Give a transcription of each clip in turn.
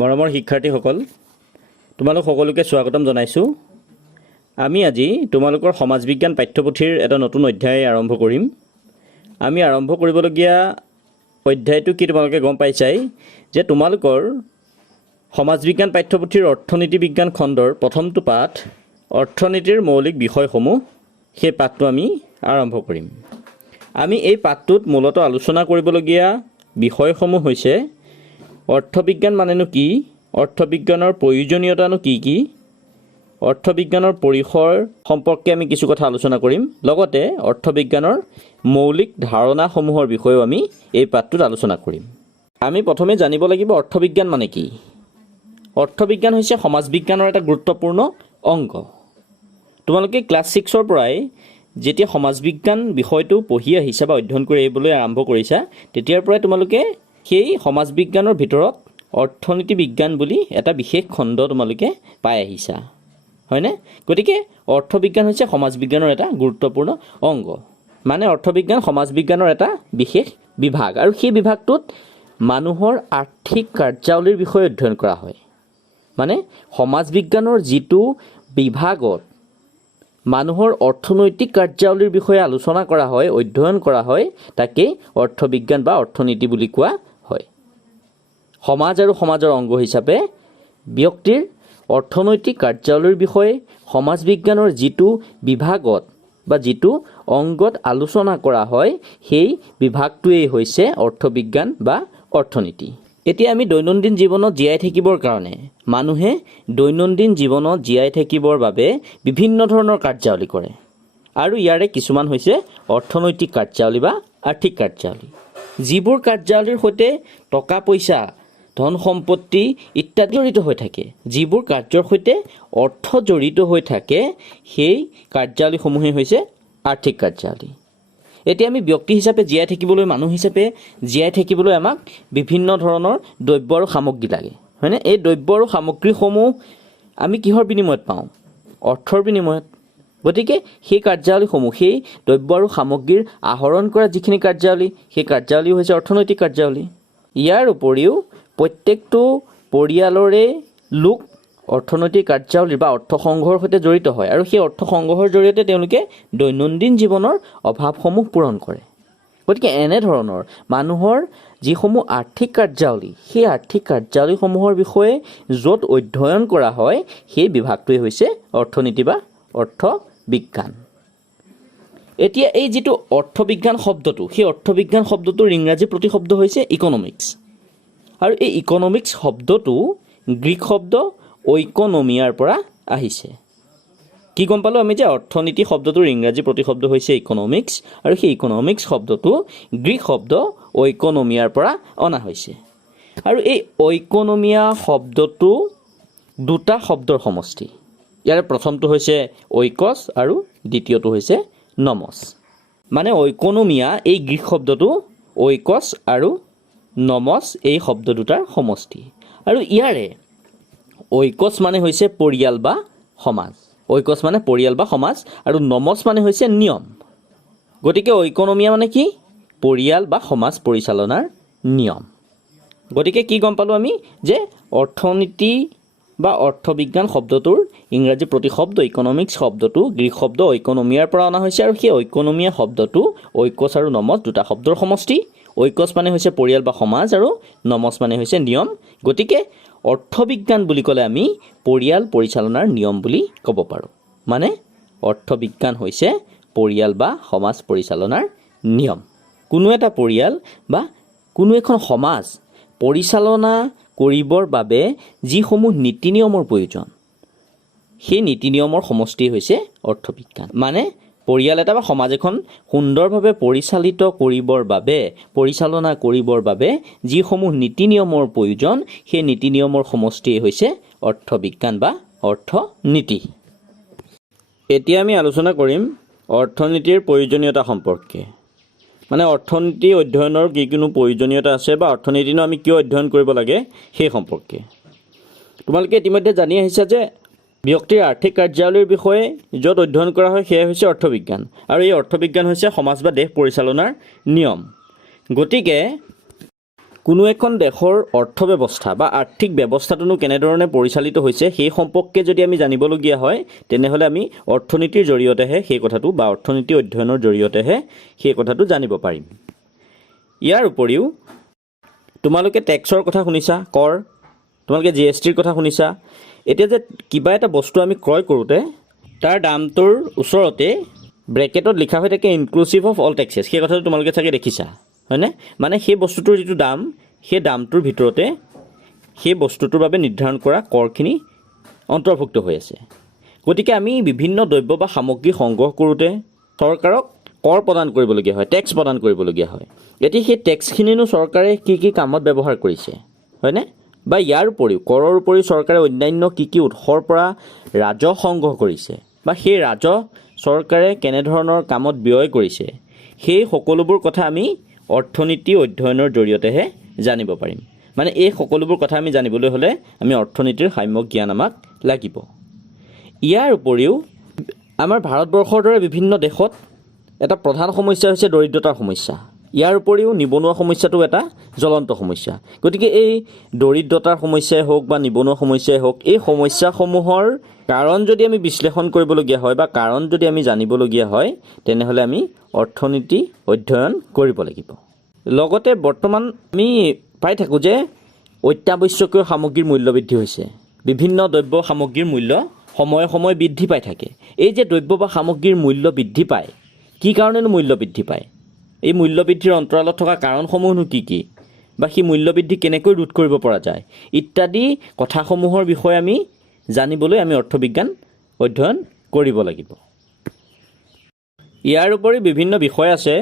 মৰমৰ শিক্ষাৰ্থীসকল, তোমালোক সকলোকে স্বাগতম জনাইছোঁ। আমি আজি তোমালোকৰ সমাজ বিজ্ঞান পাঠ্যপুথিৰ এটা নতুন অধ্যায় আৰম্ভ কৰিম। আমি আৰম্ভ কৰিবলগীয়া অধ্যায়টো কি তোমালোকে গম পাইছাই যে তোমালোকৰ সমাজ বিজ্ঞান পাঠ্যপুথিৰ অৰ্থনীতি বিজ্ঞান খণ্ডৰ প্ৰথমটো পাঠ অৰ্থনীতিৰ মৌলিক বিষয়সমূহ, সেই পাঠটো আমি আৰম্ভ কৰিম। আমি এই পাঠটোত মূলতঃ আলোচনা কৰিবলগীয়া বিষয়সমূহ হৈছে অৰ্থবিজ্ঞান মানেনো কি, অৰ্থবিজ্ঞানৰ প্ৰয়োজনীয়তানো কি কি, অৰ্থবিজ্ঞানৰ পৰিসৰ সম্পৰ্কে আমি কিছু কথা আলোচনা কৰিম। লগতে অৰ্থবিজ্ঞানৰ মৌলিক ধাৰণাসমূহৰ বিষয়েও আমি এই পাঠটোত আলোচনা কৰিম। আমি প্ৰথমে জানিব লাগিব অৰ্থবিজ্ঞান মানে কি। অৰ্থবিজ্ঞান হৈছে সমাজ বিজ্ঞানৰ এটা গুৰুত্বপূৰ্ণ অংগ। তোমালোকে ক্লাছ 6ৰ পৰাই যেতিয়া সমাজ বিজ্ঞান বিষয়টো পঢ়ি আহিছা বা অধ্যয়ন কৰি আহিবলৈ আৰম্ভ কৰিছা, তেতিয়াৰ পৰাই তোমালোকে সেই সমাজ বিজ্ঞানৰ ভিতৰত অৰ্থনীতি বিজ্ঞান বুলি এটা বিশেষ খণ্ড তোমালোকে পাই আহিছা, হয়নে? গতিকে অৰ্থবিজ্ঞান হৈছে সমাজ বিজ্ঞানৰ এটা গুৰুত্বপূৰ্ণ অংগ। মানে অৰ্থবিজ্ঞান সমাজ বিজ্ঞানৰ এটা বিশেষ বিভাগ, আৰু সেই বিভাগটোত মানুহৰ আৰ্থিক কাৰ্যাৱলীৰ বিষয়ে অধ্যয়ন কৰা হয়। মানে সমাজ বিজ্ঞানৰ যিটো বিভাগত মানুহৰ অৰ্থনৈতিক কাৰ্যাৱলীৰ বিষয়ে আলোচনা কৰা হয়, অধ্যয়ন কৰা হয়, তাকেই অৰ্থবিজ্ঞান বা অৰ্থনীতি বুলি কোৱা হয়। সমাজ আৰু সমাজৰ অংগ হিচাপে ব্যক্তিৰ অৰ্থনৈতিক কাৰ্যাৱলীৰ বিষয়ে সমাজ বিজ্ঞানৰ যিটো বিভাগত বা যিটো অংগত আলোচনা কৰা হয়, সেই বিভাগটোৱেই হৈছে অৰ্থবিজ্ঞান বা অৰ্থনীতি। এতিয়া আমি দৈনন্দিন জীৱনত জীয়াই থাকিবৰ কাৰণে মানুহে দৈনন্দিন জীৱনত জীয়াই থাকিবৰ বাবে বিভিন্ন ধৰণৰ কাৰ্যাৱলী কৰে, আৰু ইয়াৰে কিছুমান হৈছে অৰ্থনৈতিক কাৰ্যাৱলী বা আৰ্থিক কাৰ্যাৱলী। যিবোৰ কাৰ্যাৱলীৰ সৈতে টকা পইচা, ধন সম্পত্তি ইত্যাদি জড়িত হৈ থাকে, যিবোৰ কাৰ্যৰ সৈতে অৰ্থ জড়িত হৈ থাকে, সেই কাৰ্যাৱলীসমূহে হৈছে আৰ্থিক কাৰ্যাৱলী। এতিয়া আমি ব্যক্তি হিচাপে জীয়াই থাকিবলৈ, মানুহ হিচাপে জীয়াই থাকিবলৈ আমাক বিভিন্ন ধৰণৰ দ্ৰব্য আৰু সামগ্ৰী লাগে, হয়নে? এই দ্ৰব্য আৰু সামগ্ৰীসমূহ আমি কিহৰ বিনিময়ত পাওঁ? অৰ্থৰ বিনিময়ত। গতিকে সেই কাৰ্যাৱলীসমূহ, সেই দ্ৰব্য আৰু সামগ্ৰীৰ আহৰণ কৰা যিখিনি কাৰ্যাৱলী, সেই কাৰ্যাৱলী হৈছে অৰ্থনৈতিক কাৰ্যাৱলী। ইয়াৰ উপৰিও প্ৰত্যেকটো পৰিয়ালৰে লোক অৰ্থনৈতিক কাৰ্যাৱলী বা অৰ্থসংগ্ৰহৰ সৈতে জড়িত হয়, আৰু সেই অৰ্থসংগ্ৰহৰ জৰিয়তে তেওঁলোকে দৈনন্দিন জীৱনৰ অভাৱসমূহ পূৰণ কৰে। গতিকে এনেধৰণৰ মানুহৰ যিসমূহ আৰ্থিক কাৰ্যাৱলী, সেই আৰ্থিক কাৰ্যাৱলীসমূহৰ বিষয়ে য'ত অধ্যয়ন কৰা হয়, সেই বিভাগটোৱে হৈছে অৰ্থনীতি বা অৰ্থবিজ্ঞান। এতিয়া এই যিটো অৰ্থবিজ্ঞান শব্দটো, সেই অৰ্থবিজ্ঞান শব্দটোৰ ইংৰাজী প্ৰতিশব্দ হৈছে ইকনমিক্স, আৰু এই ইকনমিক্স শব্দটো গ্ৰীক শব্দ ঐকনমিয়াৰ পৰা আহিছে। কি গম পালোঁ আমি যে অৰ্থনীতি শব্দটোৰ ইংৰাজী প্ৰতিশব্দ হৈছে ইকনমিক্স, আৰু সেই ইকনমিক্স শব্দটো গ্ৰীক শব্দ ঐকনমিয়াৰ পৰা অনা হৈছে। আৰু এই ঐকনমিয়া শব্দটো দুটা শব্দৰ সমষ্টি। ইয়াৰে প্ৰথমটো হৈছে ঐকছ আৰু দ্বিতীয়টো হৈছে নমছ। মানে ঐকনমিয়া এই গ্ৰীক শব্দটো ঐকছ আৰু নমছ এই শব্দ দুটাৰ সমষ্টি। আৰু ইয়াৰে ঐকছ মানে হৈছে পৰিয়াল বা সমাজ, ঐকছ মানে পৰিয়াল বা সমাজ, আৰু নমছ মানে হৈছে নিয়ম। গতিকে ঐকনমিয়া মানে কি? পৰিয়াল বা সমাজ পৰিচালনাৰ নিয়ম। গতিকে কি গম পালোঁ আমি যে অৰ্থনীতি বা অৰ্থবিজ্ঞান শব্দটোৰ ইংৰাজী প্ৰতিশব্দ ইকনমিক্স শব্দটো গ্ৰীক শব্দ ঐকনমিয়াৰ পৰা অনা হৈছে, আৰু সেই ঐকনমিয়া শব্দটো ঐকছ আৰু নমছ দুটা শব্দৰ সমষ্টি। ঐকছ মানে হৈছে পৰিয়াল বা সমাজ, আৰু নমছ মানে হৈছে নিয়ম। গতিকে অৰ্থবিজ্ঞান বুলি ক'লে আমি পৰিয়াল পৰিচালনাৰ নিয়ম বুলি ক'ব পাৰোঁ। মানে অৰ্থবিজ্ঞান হৈছে পৰিয়াল বা সমাজ পৰিচালনাৰ নিয়ম। কোনো এটা পৰিয়াল বা কোনো এখন সমাজ পৰিচালনা কৰিবৰ বাবে যিসমূহ নীতি নিয়মৰ প্ৰয়োজন, সেই নীতি নিয়মৰ সমষ্টি হৈছে অৰ্থবিজ্ঞান। মানে পৰিয়াল এটা বা সমাজ এখন সুন্দৰভাৱে পৰিচালিত কৰিবৰ বাবে, পৰিচালনা কৰিবৰ বাবে যিসমূহ নীতি নিয়মৰ প্ৰয়োজন, সেই নীতি নিয়মৰ সমষ্টিয়ে হৈছে অৰ্থবিজ্ঞান বা অৰ্থনীতি। এতিয়া আমি আলোচনা কৰিম অৰ্থনীতিৰ প্ৰয়োজনীয়তা সম্পৰ্কে। মানে অৰ্থনীতি অধ্যয়নৰ কি কোনো প্ৰয়োজনীয়তা আছে, বা অৰ্থনীতিনো আমি কিয় অধ্যয়ন কৰিব লাগে, সেই সম্পৰ্কে। তোমালোকে ইতিমধ্যে জানি আহিছা যে ব্যক্তিৰ আৰ্থিক কাৰ্যাৱলীৰ বিষয়ে য'ত অধ্যয়ন কৰা হয়, সেয়া হৈছে অৰ্থবিজ্ঞান, আৰু এই অৰ্থবিজ্ঞান হৈছে সমাজ বা দেশ পৰিচালনাৰ নিয়ম। গতিকে কোনো এখন দেশৰ অৰ্থ ব্যৱস্থা বা আৰ্থিক ব্যৱস্থাটোনো কেনেধৰণে পৰিচালিত হৈছে সেই সম্পৰ্কে যদি আমি জানিবলগীয়া হয় তেনেহ'লে আমি অৰ্থনীতিৰ জৰিয়তেহে সেই কথাটো বা অৰ্থনীতি অধ্যয়নৰ জৰিয়তেহে সেই কথাটো জানিব পাৰিম। ইয়াৰ উপৰিও তোমালোকে টেক্সৰ কথা শুনিছা, কৰ, তোমালোকে GSTৰ কথা শুনিছা। এতিয়া যে কিবা এটা বস্তু আমি ক্ৰয় কৰোঁতে তাৰ দামটোৰ ওচৰতে ব্ৰেকেটত লিখা হৈ থাকে ইনক্লুচিভ অফ অল টেক্সেছ, সেই কথাটো তোমালোকে চাগে দেখিছা, হয়নে? মানে সেই বস্তুটোৰ যিটো দাম, সেই দামটোৰ ভিতৰতে সেই বস্তুটোৰ বাবে নিৰ্ধাৰণ কৰা কৰখিনি অন্তৰ্ভুক্ত হৈ আছে। গতিকে আমি বিভিন্ন দ্ৰব্য বা সামগ্ৰী সংগ্ৰহ কৰোঁতে চৰকাৰক কৰ প্ৰদান কৰিবলগীয়া হয়, টেক্স প্ৰদান কৰিবলগীয়া হয়। এতিয়া সেই টেক্সখিনিনো চৰকাৰে কি কি কামত ব্যৱহাৰ কৰিছে, হয়নে? বা ইয়াৰ উপৰিও কৰৰ উপৰিও চৰকাৰে অন্যান্য কি কি উৎসৰ পৰা ৰাজহ সংগ্ৰহ কৰিছে বা সেই ৰাজহ চৰকাৰে কেনেধৰণৰ কামত ব্যয় কৰিছে, সেই সকলোবোৰ কথা আমি অৰ্থনীতি অধ্যয়নৰ জৰিয়তেহে জানিব পাৰিম। মানে এই সকলোবোৰ কথা আমি জানিবলৈ হ'লে আমি অৰ্থনীতিৰ সাম্যক জ্ঞান আমাক লাগিব। ইয়াৰ উপৰিও আমাৰ ভাৰতবৰ্ষৰ দৰে বিভিন্ন দেশত এটা প্ৰধান সমস্যা হৈছে দৰিদ্ৰতাৰ সমস্যা। ইয়াৰ উপৰিও নিবনুৱা সমস্যাটো এটা জ্বলন্ত সমস্যা। গতিকে এই দৰিদ্ৰতাৰ সমস্যাই হওক বা নিবনুৱা সমস্যাই হওক, এই সমস্যাসমূহৰ কাৰণ যদি আমি বিশ্লেষণ কৰিবলগীয়া হয় বা কাৰণ যদি আমি জানিবলগীয়া হয় তেনেহ'লে আমি অৰ্থনীতি অধ্যয়ন কৰিব লাগিব। লগতে বৰ্তমান আমি পাই থাকোঁ যে অত্যাৱশ্যকীয় সামগ্ৰীৰ মূল্য বৃদ্ধি হৈছে। বিভিন্ন দ্ৰব্য সামগ্ৰীৰ মূল্য সময়ে সময়ে বৃদ্ধি পাই থাকে। এই যে দ্ৰব্য বা সামগ্ৰীৰ মূল্য বৃদ্ধি পায়, কি কাৰণেনো মূল্য বৃদ্ধি পায়? এই মূল্য বৃদ্ধিৰ অন্তৰালত থকা কাৰণসমূহনো কি কি? বা সেই মূল্য বৃদ্ধি কেনেকৈ ৰোধ কৰিব পৰা যায় ইত্যাদি কথাসমূহৰ বিষয়ে আমি জানিবলৈ আমি অৰ্থবিজ্ঞান অধ্যয়ন কৰিব লাগিব। ইয়াৰ উপৰি বিভিন্ন বিষয় আছে,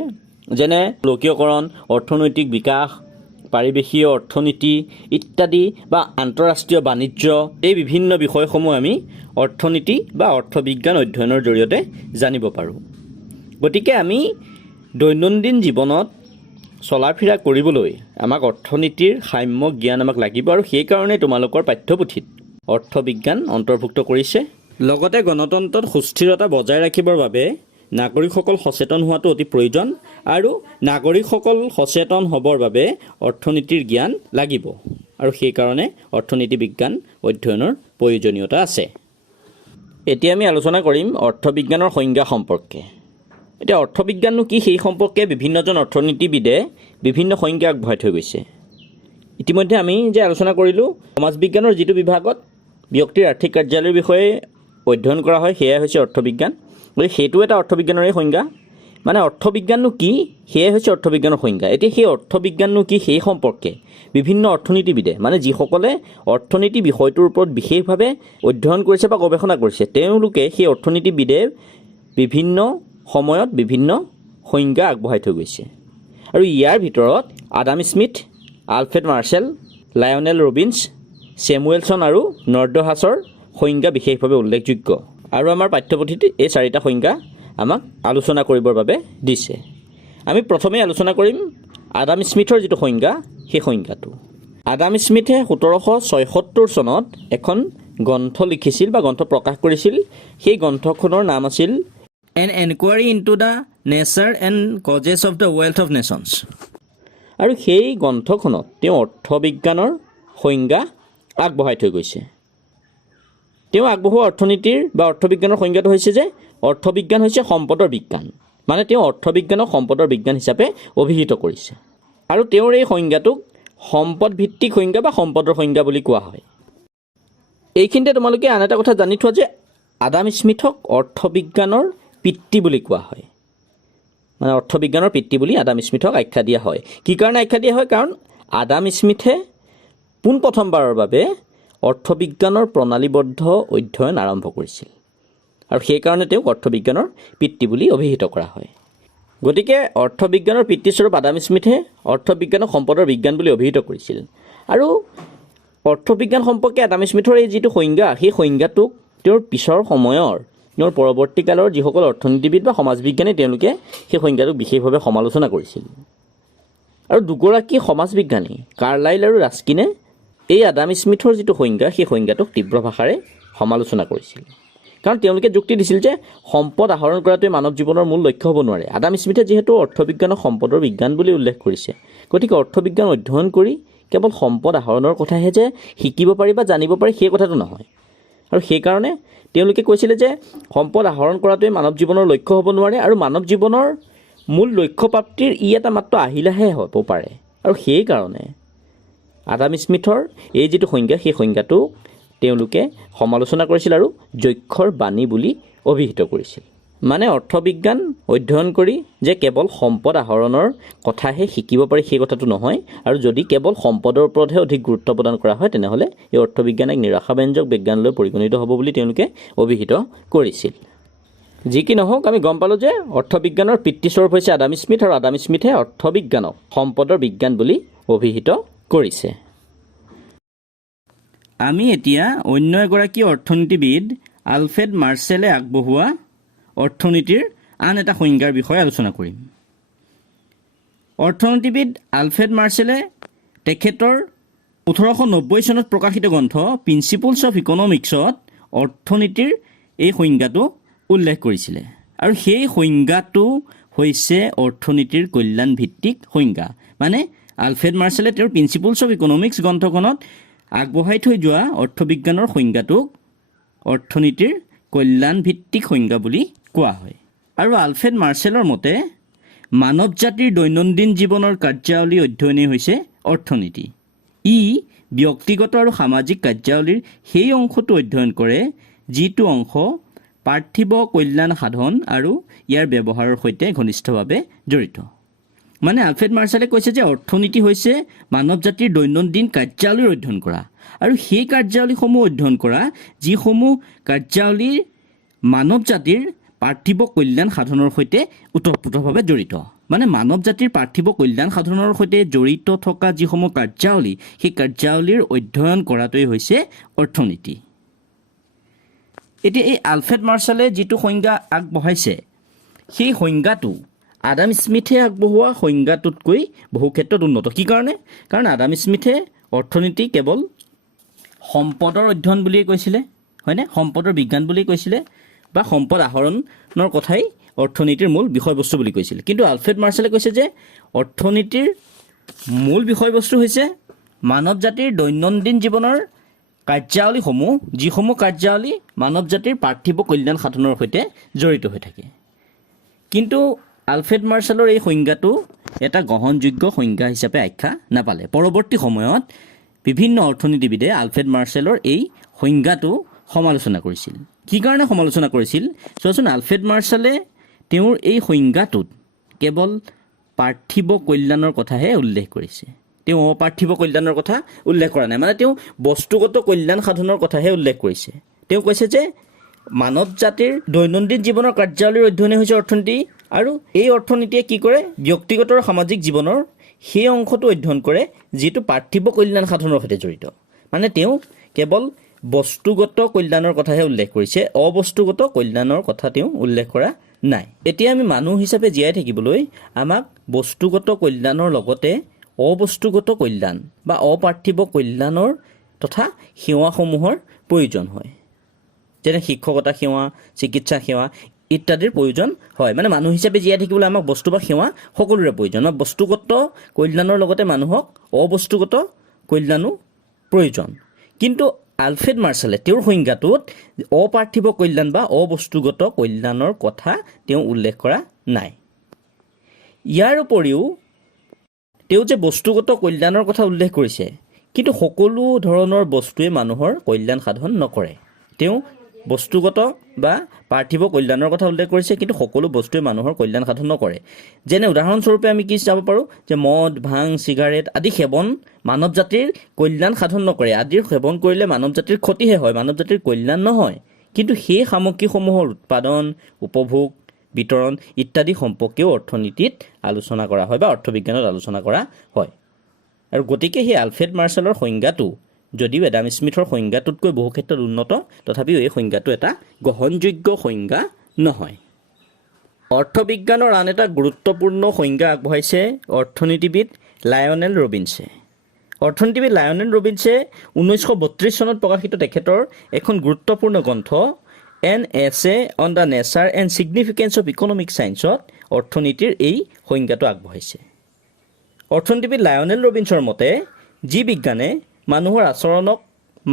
যেনে লোকীয়কৰণ, অৰ্থনৈতিক বিকাশ, পাৰিৱেশীয় অৰ্থনীতি ইত্যাদি বা আন্তঃৰাষ্ট্ৰীয় বাণিজ্য। এই বিভিন্ন বিষয়সমূহ আমি অৰ্থনীতি বা অৰ্থবিজ্ঞান অধ্যয়নৰ জৰিয়তে জানিব পাৰোঁ। গতিকে আমি দৈনন্দিন জীৱনত চলা ফিৰা কৰিবলৈ আমাক অৰ্থনীতিৰ সাম্যক জ্ঞান আমাক লাগিব আৰু সেইকাৰণে তোমালোকৰ পাঠ্যপুথিত অৰ্থবিজ্ঞান অন্তৰ্ভুক্ত কৰিছে। লগতে গণতন্ত্ৰত সুস্থিৰতা বজাই ৰাখিবৰ বাবে নাগৰিকসকল সচেতন হোৱাটো অতি প্ৰয়োজন আৰু নাগৰিকসকল সচেতন হ'বৰ বাবে অৰ্থনীতিৰ জ্ঞান লাগিব আৰু সেইকাৰণে অৰ্থনীতি বিজ্ঞান অধ্যয়নৰ প্ৰয়োজনীয়তা আছে। এতিয়া আমি আলোচনা কৰিম অৰ্থবিজ্ঞানৰ সংজ্ঞা সম্পৰ্কে। এতিয়া অৰ্থবিজ্ঞাননো কি সেই সম্পৰ্কে বিভিন্নজন অৰ্থনীতিবিদে বিভিন্ন সংজ্ঞা আগবঢ়াই থৈ গৈছে। ইতিমধ্যে আমি যে আলোচনা কৰিলোঁ সমাজ বিজ্ঞানৰ যিটো বিভাগত ব্যক্তিৰ আৰ্থিক কাৰ্যালয়ৰ বিষয়ে অধ্যয়ন কৰা হয় সেয়াই হৈছে অৰ্থবিজ্ঞান। গতিকে সেইটো এটা অৰ্থবিজ্ঞানৰে সংজ্ঞা। মানে অৰ্থবিজ্ঞাননো কি সেয়াই হৈছে অৰ্থবিজ্ঞানৰ সংজ্ঞা। এতিয়া সেই অৰ্থবিজ্ঞাননো কি সেই সম্পৰ্কে বিভিন্ন অৰ্থনীতিবিদে, মানে যিসকলে অৰ্থনীতি বিষয়টোৰ ওপৰত বিশেষভাৱে অধ্যয়ন কৰিছে বা গৱেষণা কৰিছে, তেওঁলোকে সেই অৰ্থনীতিবিদে বিভিন্ন সময়ত বিভিন্ন সংজ্ঞা আগবঢ়াই থৈ গৈছে। আৰু ইয়াৰ ভিতৰত Adam Smith, Alfred Marshall, Lionel Robbins, Samuelson আৰু নৰ্ডহাছৰ সংজ্ঞা বিশেষভাৱে উল্লেখযোগ্য। আৰু আমাৰ পাঠ্যপুথিত এই চাৰিটা সংজ্ঞা আমাক আলোচনা কৰিবৰ বাবে দিছে। আমি প্ৰথমে আলোচনা কৰিম আডাম স্মিথৰ যিটো সংজ্ঞা, সেই সংজ্ঞাটো। আডাম স্মিথে 1776 চনত এখন গ্ৰন্থ লিখিছিল বা গ্ৰন্থ প্ৰকাশ কৰিছিল। সেই গ্ৰন্থখনৰ নাম আছিল N enquiry into the nature and causes of the wealth of nations. আৰু সেই গ্ৰন্থখনত তেওঁ অৰ্থবিজ্ঞানৰ সংজ্ঞা আগবঢ়াই থৈ গৈছে। তেওঁ আগবঢ়োৱা অৰ্থনীতিৰ বা অৰ্থবিজ্ঞানৰ সংজ্ঞাটো হৈছে যে অৰ্থবিজ্ঞান হৈছে সম্পদৰ বিজ্ঞান। মানে তেওঁ অৰ্থবিজ্ঞানক সম্পদৰ বিজ্ঞান হিচাপে অভিহিত কৰিছে। আৰু তেওঁৰ এই সংজ্ঞাটোক সম্পদ ভিত্তিক সংজ্ঞা বা সম্পদৰ সংজ্ঞা বুলি কোৱা হয়। এইখিনিতে তোমালোকে আন এটা কথা জানি থোৱা যে আডাম স্মিথক অৰ্থবিজ্ঞানৰ পিতৃ বুলি কোৱা হয়। মানে অৰ্থবিজ্ঞানৰ পিতৃ বুলি আডাম স্মিথক আখ্যা দিয়া হয়। কি কাৰণে আখ্যা দিয়া হয়? কাৰণ আডাম স্মিথে পোনপ্ৰথমবাৰৰ বাবে অৰ্থবিজ্ঞানৰ প্ৰণালীবদ্ধ অধ্যয়ন আৰম্ভ কৰিছিল আৰু সেইকাৰণে তেওঁক অৰ্থবিজ্ঞানৰ পিতৃ বুলি অভিহিত কৰা হয়। গতিকে অৰ্থবিজ্ঞানৰ পিতৃস্বৰূপ আডাম স্মিথে অৰ্থবিজ্ঞানক সম্পদৰ বিজ্ঞান বুলি অভিহিত কৰিছিল। আৰু অৰ্থবিজ্ঞান সম্পৰ্কে আডাম স্মিথৰ এই যিটো সংজ্ঞা, সেই সংজ্ঞাটোক তেওঁৰ পিছৰ সময়ৰ তেওঁৰ পৰৱৰ্তী কালৰ যিসকল অৰ্থনীতিবিদ বা সমাজ বিজ্ঞানী তেওঁলোকে সেই সংজ্ঞাটোক বিশেষভাৱে সমালোচনা কৰিছিল। আৰু দুগৰাকী সমাজ বিজ্ঞানী কাৰ্লাইল আৰু ৰাস্কিনে এই আডাম স্মিথৰ যিটো সংজ্ঞা, সেই সংজ্ঞাটোক তীব্ৰ ভাষাৰে সমালোচনা কৰিছিল। কাৰণ তেওঁলোকে যুক্তি দিছিল যে সম্পদ আহৰণ কৰাটোৱে মানৱ জীৱনৰ মূল লক্ষ্য হ'ব নোৱাৰে। আডাম স্মিথে যিহেতু অৰ্থবিজ্ঞানক সম্পদৰ বিজ্ঞান বুলি উল্লেখ কৰিছে, গতিকে অৰ্থবিজ্ঞান অধ্যয়ন কৰি কেৱল সম্পদ আহৰণৰ কথাহে যে শিকিব পাৰি বা জানিব পাৰি সেই কথাটো নহয়। আৰু সেইকাৰণে তেওঁলোকে কৈছিলে যে সম্পদ আহৰণ কৰাটোৱে মানৱ জীৱনৰ লক্ষ্য হ'ব নোৱাৰে আৰু মানৱ জীৱনৰ মূল লক্ষ্য প্ৰাপ্তিৰ ই এটা মাত্ৰ আহিলাহে হ'ব পাৰে। আৰু সেইকাৰণে আডাম স্মিথৰ এই যিটো সংজ্ঞা সেই সংজ্ঞাটো তেওঁলোকে সমালোচনা কৰিছিল আৰু যক্ষৰ বাণী বুলি অভিহিত কৰিছিল। মানে অৰ্থবিজ্ঞান অধ্যয়ন কৰি যে কেৱল সম্পদ আহৰণৰ কথাহে শিকিব পাৰি সেই কথাটো নহয়, আৰু যদি কেৱল সম্পদৰ ওপৰতহে অধিক গুৰুত্ব প্ৰদান কৰা হয় তেনেহ'লে এই অৰ্থবিজ্ঞান এক নিৰাশাব্যঞ্জক বিজ্ঞানলৈ পৰিগণিত হ'ব বুলি তেওঁলোকে অভিহিত কৰিছিল। যি কি নহওক আমি গম পালোঁ যে অৰ্থবিজ্ঞানৰ পিতৃস্বৰূপ হৈছে আডাম স্মিথ, আৰু আডাম স্মিথে অৰ্থবিজ্ঞানক সম্পদৰ বিজ্ঞান বুলি অভিহিত কৰিছে। আমি এতিয়া অন্য এগৰাকী অৰ্থনীতিবিদ আলফ্ৰেড মাৰ্শ্বেলে আগবঢ়োৱা অৰ্থনীতিৰ আন এটা সংজ্ঞাৰ বিষয়ে আলোচনা কৰিম। অৰ্থনীতিবিদ আলফ্ৰেড মাৰ্শ্বেলে তেখেতৰ 1890 চনত প্ৰকাশিত গ্ৰন্থ প্ৰিন্সিপলছ অফ ইকনমিক্সত অৰ্থনীতিৰ এই সংজ্ঞাটো উল্লেখ কৰিছিলে, আৰু সেই সংজ্ঞাটো হৈছে অৰ্থনীতিৰ কল্যাণ ভিত্তিক সংজ্ঞা। মানে আলফ্ৰেড মাৰ্শ্বেলে তেওঁৰ প্ৰিন্সিপলছ অফ ইকনমিক্স গ্ৰন্থখনত আগবঢ়াই থৈ যোৱা অৰ্থবিজ্ঞানৰ সংজ্ঞাটোক অৰ্থনীতিৰ কল্যাণ ভিত্তিক সংজ্ঞা বুলি কোৱা হয়। আৰু আলফ্ৰেড মাৰ্শ্বেলৰ মতে মানৱ জাতিৰ দৈনন্দিন জীৱনৰ কাৰ্যাৱলী অধ্যয়নেই হৈছে অৰ্থনীতি। ই ব্যক্তিগত আৰু সামাজিক কাৰ্যাৱলীৰ সেই অংশটো অধ্যয়ন কৰে যিটো অংশ পাৰ্থিৱ কল্যাণ সাধন আৰু ইয়াৰ ব্যৱহাৰৰ সৈতে ঘনিষ্ঠভাৱে জড়িত। মানে আলফ্ৰেড মাৰ্শ্বেলে কৈছে যে অৰ্থনীতি হৈছে মানৱ জাতিৰ দৈনন্দিন কাৰ্যাৱলীৰ অধ্যয়ন কৰা, আৰু সেই কাৰ্যাৱলীসমূহ অধ্যয়ন কৰা যিসমূহ কাৰ্যাৱলীৰ মানৱ জাতিৰ পাৰ্থিৱ কল্যাণ সাধনৰ সৈতে ওতঃপ্ৰোতভাৱে জড়িত। মানে মানৱ জাতিৰ পাৰ্থিৱ কল্যাণ সাধনৰ সৈতে জড়িত থকা যিসমূহ কাৰ্যাৱলী সেই কাৰ্যাৱলীৰ অধ্যয়ন কৰাটোৱেই হৈছে অৰ্থনীতি। এতিয়া এই আলফ্ৰেড মাৰ্শ্বেলে যিটো সংজ্ঞা আগবঢ়াইছে সেই সংজ্ঞাটো আডাম স্মিথে আগবঢ়োৱা সংজ্ঞাটোতকৈ বহু ক্ষেত্ৰত উন্নত। কি কাৰণে? কাৰণ আডাম স্মিথে অৰ্থনীতি কেৱল সম্পদৰ অধ্যয়ন বুলিয়েই কৈছিলে, হয়নে? সম্পদৰ বিজ্ঞান বুলি কৈছিলে, বা সম্পদ আহৰণৰ কথাই অৰ্থনীতিৰ মূল বিষয়বস্তু বুলি কৈছিল। কিন্তু আলফ্ৰেড মাৰ্শ্বেলে কৈছে যে অৰ্থনীতিৰ মূল বিষয়বস্তু হৈছে মানৱ জাতিৰ দৈনন্দিন জীৱনৰ কাৰ্যাৱলীসমূহ, যিসমূহ কাৰ্যাৱলী মানৱ জাতিৰ পাৰ্থিৱ কল্যাণ সাধনৰ সৈতে জড়িত হৈ থাকে। কিন্তু আলফ্ৰেড মাৰ্শ্বেলৰ এই সংজ্ঞাটো এটা গ্ৰহণযোগ্য সংজ্ঞা হিচাপে আখ্যা নাপালে। পৰৱৰ্তী সময়ত বিভিন্ন অৰ্থনীতিবিদে আলফ্ৰেড মাৰ্শ্বেলৰ এই সংজ্ঞাটো সমালোচনা কৰিছিল। কি কাৰণে সমালোচনা কৰিছিল চোৱাচোন। আলফ্ৰেড মাৰ্শ্বেলে তেওঁৰ এই সংজ্ঞাটোত কেৱল পাৰ্থিৱ কল্যাণৰ কথাহে উল্লেখ কৰিছে, তেওঁ অপাৰ্থিৱ কল্যাণৰ কথা উল্লেখ কৰা নাই। মানে তেওঁ বস্তুগত কল্যাণ সাধনৰ কথাহে উল্লেখ কৰিছে। তেওঁ কৈছে যে মানৱ জাতিৰ দৈনন্দিন জীৱনৰ কাৰ্যাৱলীৰ অধ্যয়নে হৈছে অৰ্থনীতি, আৰু এই অৰ্থনীতিয়ে কি কৰে? ব্যক্তিগত আৰু সামাজিক জীৱনৰ সেই অংশটো অধ্যয়ন কৰে যিটো পাৰ্থিৱ কল্যাণ সাধনৰ সৈতে জড়িত। মানে তেওঁ কেৱল বস্তুগত কল্যাণৰ কথাহে উল্লেখ কৰিছে, অবস্তুগত কল্যাণৰ কথা তেওঁ উল্লেখ কৰা নাই। এতিয়া আমি মানুহ হিচাপে জীয়াই থাকিবলৈ আমাক বস্তুগত কল্যাণৰ লগতে অবস্তুগত কল্যাণ বা অপাৰ্থিৱ কল্যাণৰ তথা সেৱাসমূহৰ প্ৰয়োজন হয়, যেনে শিক্ষকতা সেৱা, চিকিৎসা সেৱা ইত্যাদিৰ প্ৰয়োজন হয়। মানে মানুহ হিচাপে জীয়াই থাকিবলৈ আমাক বস্তু বা সেৱা সকলোৰে প্ৰয়োজন। বস্তুগত কল্যাণৰ লগতে মানুহক অবস্তুগত কল্যাণো প্ৰয়োজন। কিন্তু আলফ্ৰেড মাৰ্শ্বেলে তেওঁৰ সংজ্ঞাটোত অপাৰ্থিৱ কল্যাণ বা অবস্তুগত কল্যাণৰ কথা তেওঁ উল্লেখ কৰা নাই। ইয়াৰ উপৰিও তেওঁ যে বস্তুগত কল্যাণৰ কথা উল্লেখ কৰিছে, কিন্তু সকলো ধৰণৰ বস্তুৱে মানুহৰ কল্যাণ সাধন নকৰে। তেওঁ বস্তুগত বা পাৰ্থিৱ কল্যাণৰ কথা উল্লেখ কৰিছে, কিন্তু সকলো বস্তুৱে মানুহৰ কল্যাণ সাধন নকৰে। যেনে উদাহৰণস্বৰূপে আমি কি চাব পাৰোঁ যে মদ, ভাং, চিগাৰেট আদি সেৱন মানৱ জাতিৰ কল্যাণ সাধন নকৰে। আদিৰ সেৱন কৰিলে মানৱ জাতিৰ ক্ষতিহে হয়, মানৱ জাতিৰ কল্যাণ নহয়। কিন্তু সেই সামগ্ৰীসমূহৰ উৎপাদন, উপভোগ, বিতৰণ ইত্যাদি সম্পৰ্কেও অৰ্থনীতিত আলোচনা কৰা হয় বা অৰ্থবিজ্ঞানত আলোচনা কৰা হয়। আৰু গতিকে সেই আলফ্ৰেড মাৰ্শ্বেলৰ সংজ্ঞাটো যদিও এডাম স্মিথৰ সংজ্ঞাটোতকৈ বহু ক্ষেত্ৰত উন্নত, তথাপিও এই সংজ্ঞাটো এটা গ্ৰহণযোগ্য সংজ্ঞা নহয়। অৰ্থবিজ্ঞানৰ আন এটা গুৰুত্বপূৰ্ণ সংজ্ঞা আগবঢ়াইছে অৰ্থনীতিবিদ লায়নেল ৰবিনছে। অৰ্থনীতিবিদ লায়নেল ৰবিনছে 1932 চনত প্ৰকাশিত তেখেতৰ এখন গুৰুত্বপূৰ্ণ গ্ৰন্থ an essay on the nature and significance of economic ছায়েন্সত অৰ্থনীতিৰ এই সংজ্ঞাটো আগবঢ়াইছে। অৰ্থনীতিবিদ লায়নেল ৰবিনছৰ মতে যি বিজ্ঞানে মানুহৰ আচৰণক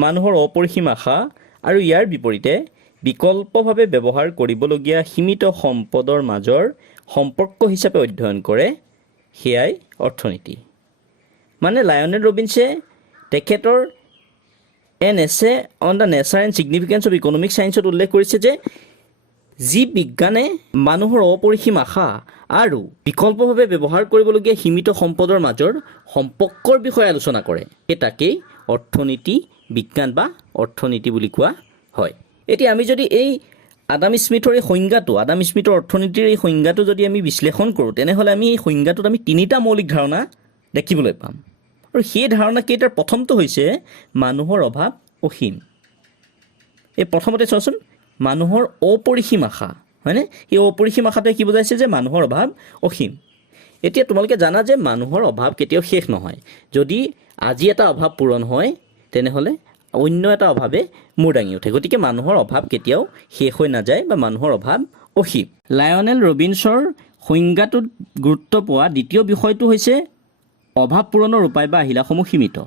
মানুহৰ অপৰিসীম আশা আৰু ইয়াৰ বিপৰীতে বিকল্পভাৱে ব্যৱহাৰ কৰিবলগীয়া সীমিত সম্পদৰ মাজৰ সম্পৰ্ক হিচাপে অধ্যয়ন কৰে সেয়াই অৰ্থনীতি। মানে লায়নেল ৰবিনছে তেখেতৰ an essay on the nature and significance of economic ছায়েন্সত উল্লেখ কৰিছে যে যি বিজ্ঞানে মানুহৰ অপৰিসীম আশা আৰু বিকল্পভাৱে ব্যৱহাৰ কৰিবলগীয়া সীমিত সম্পদৰ মাজৰ সম্পৰ্কৰ বিষয়ে আলোচনা কৰে সেই তাকেই অৰ্থনীতি বিজ্ঞান বা অৰ্থনীতি বুলি কোৱা হয়। এতিয়া আমি যদি এই আদাম স্মিথৰ এই সংজ্ঞাটো আদাম স্মিথৰ অৰ্থনীতিৰ এই সংজ্ঞাটো যদি আমি বিশ্লেষণ কৰোঁ তেনেহ'লে আমি এই সংজ্ঞাটোত আমি তিনিটা মৌলিক ধাৰণা দেখিবলৈ পাম। আৰু সেই ধাৰণাকেইটাৰ প্ৰথমটো হৈছে মানুহৰ অভাৱ অসীম। এই প্ৰথমতে চোৱাচোন মানুহৰ অপৰিসীম আশা হয়নে? সেই অপৰিসীম আশাটোৱে কি বুজাইছে যে মানুহৰ অভাৱ অসীম। এতিয়া তোমালোকে জানা যে মানুহৰ অভাৱ কেতিয়াও শেষ নহয়। যদি আজি এটা অভাৱ পূৰণ হয় তেনেহ'লে অন্য এটা অভাৱে মূৰ দাঙি উঠে। গতিকে মানুহৰ অভাৱ কেতিয়াও শেষ হৈ নাযায় বা মানুহৰ অভাৱ অসীম। লায়নেল ৰবিনছৰ সংজ্ঞাটোত গুৰুত্ব পোৱা দ্বিতীয় বিষয়টো হৈছে অভাৱ পূৰণৰ উপায় বা আহিলাসমূহ সীমিত।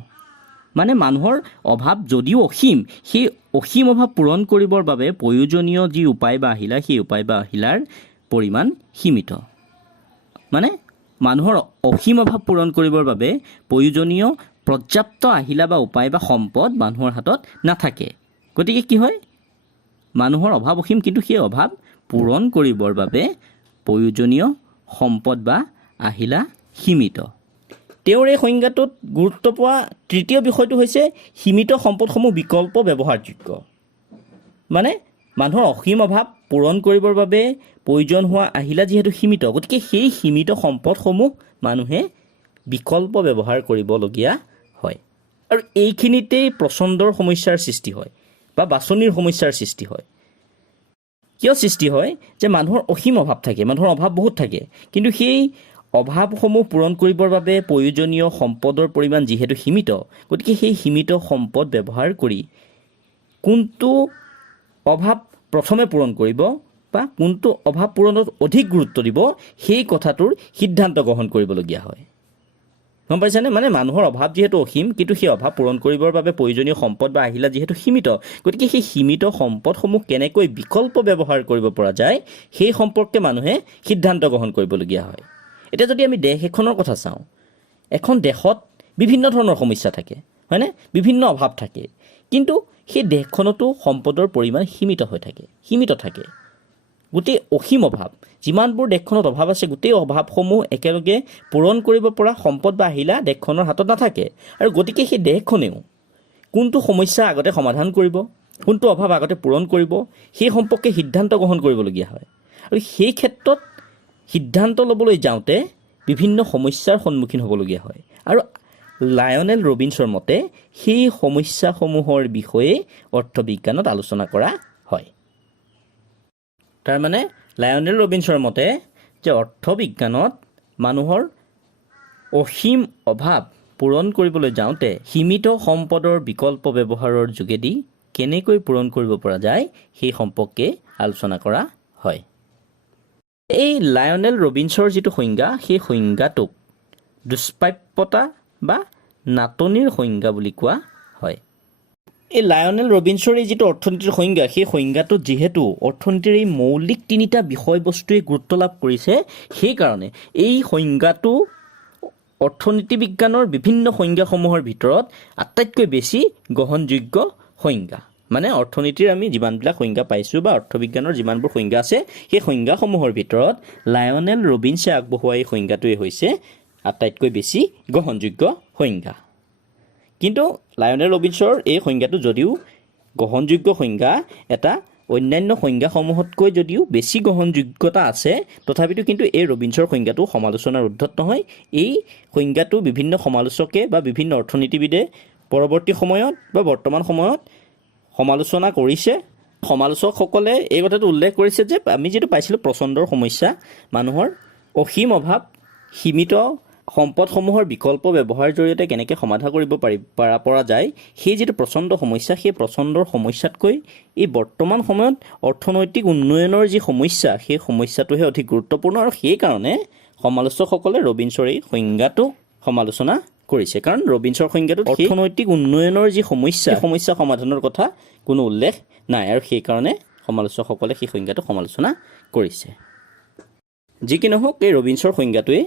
মানে মানুহৰ অভাৱ যদিও অসীম সেই অসীম অভাৱ পূৰণ কৰিবৰ বাবে প্ৰয়োজনীয় যি উপায় বা আহিলা সেই উপায় বা আহিলাৰ পৰিমাণ সীমিত। মানে মানুহৰ অসীম অভাৱ পূৰণ কৰিবৰ বাবে প্ৰয়োজনীয় পৰ্যাপ্ত আহিলা বা উপায় বা সম্পদ মানুহৰ হাতত নাথাকে। গতিকে কি হয় মানুহৰ অভাৱ অসীম কিন্তু সেই অভাৱ পূৰণ কৰিবৰ বাবে প্ৰয়োজনীয় সম্পদ বা আহিলা সীমিত। তেওঁৰ এই সংজ্ঞাটোত গুৰুত্ব পোৱা তৃতীয় বিষয়টো হৈছে সীমিত সম্পদসমূহ বিকল্প ব্যৱহাৰযোগ্য। মানে মানুহৰ অসীম অভাৱ পূৰণ কৰিবৰ বাবে প্ৰয়োজন হোৱা আহিলা যিহেতু সীমিত গতিকে সেই সীমিত সম্পদসমূহ মানুহে বিকল্প ব্যৱহাৰ কৰিবলগীয়া হয়। আৰু এইখিনিতেই প্ৰচণ্ডৰ সমস্যাৰ সৃষ্টি হয় বা বাছনিৰ সমস্যাৰ সৃষ্টি হয়। কিয় সৃষ্টি হয় যে মানুহৰ অসীম অভাৱ থাকে, মানুহৰ অভাৱ বহুত থাকে কিন্তু সেই অভাৱসমূহ পূৰণ কৰিবৰ বাবে প্ৰয়োজনীয় সম্পদৰ পৰিমাণ যিহেতু সীমিত গতিকে সেই সীমিত সম্পদ ব্যৱহাৰ কৰি কোনটো অভাৱ প্ৰথমে পূৰণ কৰিব বা কোনটো অভাৱ পূৰণত অধিক গুৰুত্ব দিব সেই কথাটোৰ সিদ্ধান্ত গ্ৰহণ কৰিবলগীয়া হয়। গম পাইছানে? মানে মানুহৰ অভাৱ যিহেতু অসীম কিন্তু সেই অভাৱ পূৰণ কৰিবৰ বাবে প্ৰয়োজনীয় সম্পদ বা আহিলা যিহেতু সীমিত গতিকে সেই সীমিত সম্পদসমূহ কেনেকৈ বিকল্প ব্যৱহাৰ কৰিব পৰা যায় সেই সম্পৰ্কে মানুহে সিদ্ধান্ত গ্ৰহণ কৰিবলগীয়া হয়। এতিয়া যদি আমি দেশ এখনৰ কথা চাওঁ, এখন দেশত বিভিন্ন ধৰণৰ সমস্যা থাকে হয়নে? বিভিন্ন অভাৱ থাকে কিন্তু সেই দেশখনতো সম্পদৰ পৰিমাণ সীমিত থাকে। গোটেই অসীম অভাৱ যিমানবোৰ দেশখনত অভাৱ আছে গোটেই অভাৱসমূহ একেলগে পূৰণ কৰিব পৰা সম্পদ বা আহিলা দেশখনৰ হাতত নাথাকে। আৰু গতিকে সেই দেশখনেও কোনটো সমস্যা আগতে সমাধান কৰিব কোনটো অভাৱ আগতে পূৰণ কৰিব সেই সম্পৰ্কে সিদ্ধান্ত গ্ৰহণ কৰিবলগীয়া হয়। আৰু সেই ক্ষেত্ৰত সিদ্ধান্ত ল'বলৈ যাওঁতে বিভিন্ন সমস্যাৰ সন্মুখীন হ'বলগীয়া হয়। আৰু লায়নেল ৰবিনছৰ মতে সেই সমস্যাসমূহৰ বিষয়ে অৰ্থবিজ্ঞানত আলোচনা কৰা হয়। তাৰমানে লায়নেল ৰবিনছৰ মতে যে অৰ্থবিজ্ঞানত মানুহৰ অসীম অভাৱ পূৰণ কৰিবলৈ যাওঁতে সীমিত সম্পদৰ বিকল্প ব্যৱহাৰৰ যোগেদি কেনেকৈ পূৰণ কৰিব পৰা যায় সেই সম্পৰ্কে আলোচনা কৰা হয়। এই লায়নেল ৰবিনছৰ যিটো সংজ্ঞা সেই সংজ্ঞাটোক দুষ্প্ৰাপ্যতা বা নাটনিৰ সংজ্ঞা বুলি কোৱা হয়। এই লায়নেল ৰবিনছৰ এই যিটো অৰ্থনীতিৰ সংজ্ঞা সেই সংজ্ঞাটোত যিহেতু অৰ্থনীতিৰ এই মৌলিক তিনিটা বিষয়বস্তুৱে গুৰুত্ব লাভ কৰিছে সেইকাৰণে এই সংজ্ঞাটো অৰ্থনীতি বিজ্ঞানৰ বিভিন্ন সংজ্ঞাসমূহৰ ভিতৰত আটাইতকৈ বেছি গ্ৰহণযোগ্য সংজ্ঞা। মানে অৰ্থনীতিৰ আমি যিমানবিলাক সংজ্ঞা পাইছোঁ বা অৰ্থবিজ্ঞানৰ যিমানবোৰ সংজ্ঞা আছে সেই সংজ্ঞাসমূহৰ ভিতৰত লায়নেল ৰবিনছে আগবঢ়োৱা এই সংজ্ঞাটোৱে হৈছে আটাইতকৈ বেছি গ্ৰহণযোগ্য সংজ্ঞা। কিন্তু লায়নেল ৰবিনছৰ এই সংজ্ঞাটো যদিও গ্ৰহণযোগ্য সংজ্ঞা এটা অন্যান্য সংজ্ঞাসমূহতকৈ যদিও বেছি গ্ৰহণযোগ্যতা আছে তথাপিতো কিন্তু এই ৰবিনছৰ সংজ্ঞাটো সমালোচনাৰ ঊৰ্ধ্বত নহয়। এই সংজ্ঞাটো বিভিন্ন সমালোচকে বা বিভিন্ন অৰ্থনীতিবিদে পৰৱৰ্তী সময়ত বা বৰ্তমান সময়ত সমালোচনা কৰিছে। সমালোচকসকলে এই কথাটো উল্লেখ কৰিছে যে আমি যিটো পাইছিলোঁ প্ৰচণ্ডৰ সমস্যা মানুহৰ অসীম অভাৱ সীমিত সম্পদসমূহৰ বিকল্প ব্যৱহাৰৰ জৰিয়তে কেনেকৈ সমাধান কৰিব পৰা যায় সেই যিটো প্ৰচণ্ড সমস্যা সেই প্ৰচণ্ডৰ সমস্যাতকৈ এই বৰ্তমান সময়ত অৰ্থনৈতিক উন্নয়নৰ যি সমস্যা সেই সমস্যাটোহে অধিক গুৰুত্বপূৰ্ণ। আৰু সেইকাৰণে সমালোচকসকলে ৰবিনছৰ এই সংজ্ঞাটোক সমালোচনা কৰিছে। কাৰণ ৰবিনছৰ সংজ্ঞাটোত অৰ্থনৈতিক উন্নয়নৰ যি সমস্যা সমাধানৰ কথা কোনো উল্লেখ নাই, আৰু সেইকাৰণে সমালোচকসকলে সেই সংজ্ঞাটো সমালোচনা কৰিছে। যি কি নহওক, এই ৰবিনছৰ সংজ্ঞাটোৱে,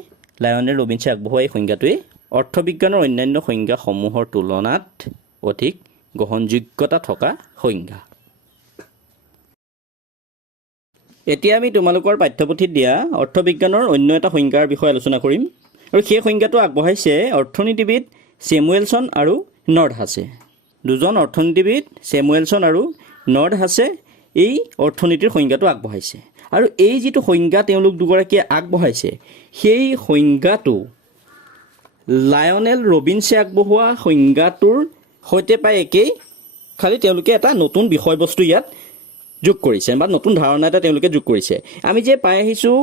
লায়নেল ৰবিনছে আগবঢ়োৱা এই সংজ্ঞাটোৱে অৰ্থবিজ্ঞানৰ অন্যান্য সংজ্ঞাসমূহৰ তুলনাত অধিক গ্ৰহণযোগ্যতা থকা সংজ্ঞা। এতিয়া আমি তোমালোকৰ পাঠ্যপুথিত দিয়া অৰ্থবিজ্ঞানৰ অন্য এটা সংজ্ঞাৰ বিষয়ে আলোচনা কৰিম, আৰু সেই সংজ্ঞাটো আগবঢ়াইছে অৰ্থনীতিবিদ ছেমুৱেলছন আৰু নৰ্ডহাছে। দুজন অৰ্থনীতিবিদ ছেমুৱেলছন আৰু নৰ্ডহাছে এই অৰ্থনীতিৰ সংজ্ঞাটো আগবঢ়াইছে, আৰু এই যিটো সংজ্ঞা তেওঁলোক দুগৰাকীয়ে আগবঢ়াইছে সেই সংজ্ঞাটো লায়নেল ৰবিনছে আগবঢ়োৱা সংজ্ঞাটোৰ সৈতে প্ৰায় একেই, খালি তেওঁলোকে এটা নতুন বিষয়বস্তু ইয়াত যোগ কৰিছে বা নতুন ধাৰণা এটা তেওঁলোকে যোগ কৰিছে। আমি যে পাই আহিছোঁ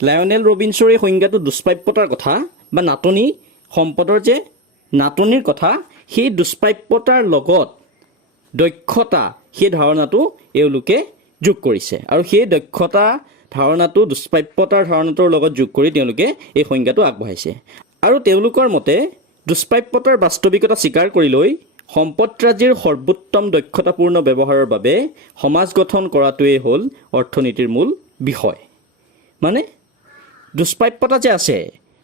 লায়নেল ৰবিনছৰ এই সংজ্ঞাটো দুষ্প্ৰাপ্যতাৰ কথা বা নাটনি সম্পদৰ যে নাটনিৰ কথা, সেই দুষ্প্ৰাপ্যতাৰ লগত দক্ষতা সেই ধাৰণাটো এওঁলোকে যোগ কৰিছে, আৰু সেই দক্ষতা ধাৰণাটো দুষ্প্ৰাপ্যতাৰ ধাৰণাটোৰ লগত যোগ কৰি তেওঁলোকে এই সংজ্ঞাটো আগবঢ়াইছে। আৰু তেওঁলোকৰ মতে দুষ্প্ৰাপ্যতাৰ বাস্তৱিকতা স্বীকাৰ কৰি লৈ সম্পদৰাজিৰ সৰ্বোত্তম দক্ষতাপূৰ্ণ ব্যৱহাৰৰ বাবে সমাজ গঠন কৰাটোৱেই হ'ল অৰ্থনীতিৰ মূল বিষয়। মানে দুষ্প্ৰাপ্যতা যে আছে,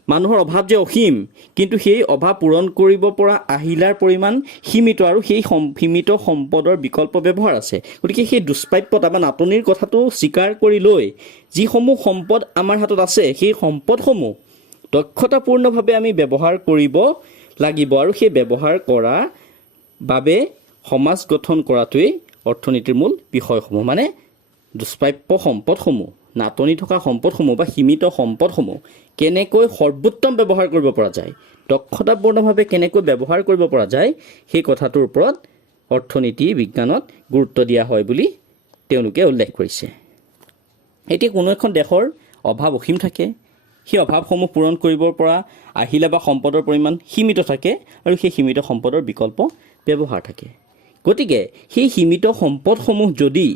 মানুহৰ অভাৱ যে অসীম, কিন্তু সেই অভাৱ পূৰণ কৰিব পৰা আহিলাৰ পৰিমাণ সীমিত, আৰু সেই সীমিত সম্পদৰ বিকল্প ব্যৱহাৰ আছে। গতিকে সেই দুষ্প্ৰাপ্যতা বা নাটনিৰ কথাটো স্বীকাৰ কৰি লৈ যিসমূহ সম্পদ আমাৰ হাতত আছে সেই সম্পদসমূহ দক্ষতাপূৰ্ণভাৱে আমি ব্যৱহাৰ কৰিব লাগিব, আৰু সেই ব্যৱহাৰ কৰাৰ বাবে সমাজ গঠন কৰাটোৱেই অৰ্থনীতিৰ মূল বিষয়সমূহ। মানে দুষ্প্ৰাপ্য সম্পদসমূহ, নাটনি থকা সম্পদসমূহ বা সীমিত সম্পদসমূহ কেনেকৈ সৰ্বোত্তম ব্যৱহাৰ কৰিব পৰা যায়, দক্ষতাপূৰ্ণভাৱে কেনেকৈ ব্যৱহাৰ কৰিব পৰা যায়, সেই কথাটোৰ ওপৰত অৰ্থনীতি বিজ্ঞানত গুৰুত্ব দিয়া হয় বুলি তেওঁলোকে উল্লেখ কৰিছে। এতিয়া কোনো এখন দেশৰ অভাৱ অসীম থাকে, সেই অভাৱসমূহ পূৰণ কৰিব পৰা আহিলা বা সম্পদৰ পৰিমাণ সীমিত থাকে, আৰু সেই সীমিত সম্পদৰ বিকল্প ব্যৱহাৰ থাকে। গতিকে সেই সীমিত সম্পদসমূহ যদি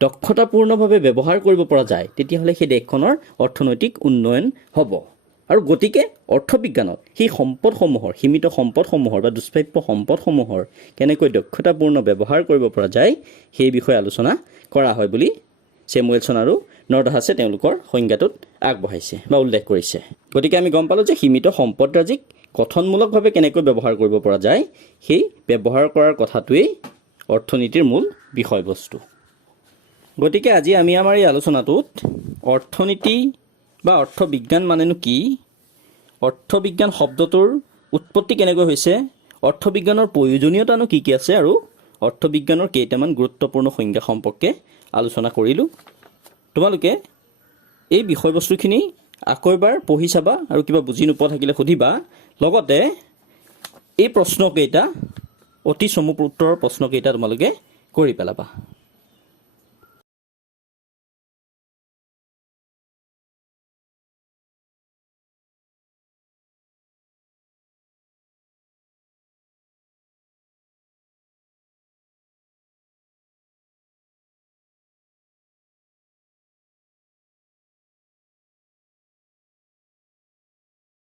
দক্ষতাপূৰ্ণভাৱে ব্যৱহাৰ কৰিব পৰা যায়, তেতিয়াহ'লে সেই দেশখনৰ অৰ্থনৈতিক উন্নয়ন হ'ব। আৰু গতিকে অৰ্থবিজ্ঞানত সেই সম্পদসমূহৰ, সীমিত সম্পদসমূহৰ বা দুষ্প্ৰাপ্য সম্পদসমূহৰ কেনেকৈ দক্ষতাপূৰ্ণ ব্যৱহাৰ কৰিব পৰা যায় সেই বিষয়ে আলোচনা কৰা হয় বুলি ছেমুৱেলছন আৰু নৰ্ডহাছে তেওঁলোকৰ সংজ্ঞাটোত আগবঢ়াইছে বা উল্লেখ কৰিছে। গতিকে আমি গম পালোঁ যে সীমিত সম্পদৰাজিক গঠনমূলকভাৱে কেনেকৈ ব্যৱহাৰ কৰিব পৰা যায়, সেই ব্যৱহাৰ কৰাৰ কথাটোৱেই অৰ্থনীতিৰ মূল বিষয়বস্তু। গতিকে আজি আমি আমাৰ এই আলোচনাটোত অৰ্থনীতি বা অৰ্থবিজ্ঞান মানেনো কি, অৰ্থবিজ্ঞান শব্দটোৰ উৎপত্তি কেনেকৈ হৈছে, অৰ্থবিজ্ঞানৰ প্ৰয়োজনীয়তানো কি কি আছে, আৰু অৰ্থবিজ্ঞানৰ কেইটামান গুৰুত্বপূৰ্ণ সংজ্ঞা সম্পৰ্কে আলোচনা কৰিলোঁ। তোমালোকে এই বিষয়বস্তুখিনি আকৌ এবাৰ পঢ়ি চাবা, আৰু কিবা বুজি নোপোৱা থাকিলে সুধিবা। লগতে এই প্ৰশ্নকেইটা, অতি চমু উত্তৰৰ প্ৰশ্নকেইটা তোমালোকে কৰি পেলাবা।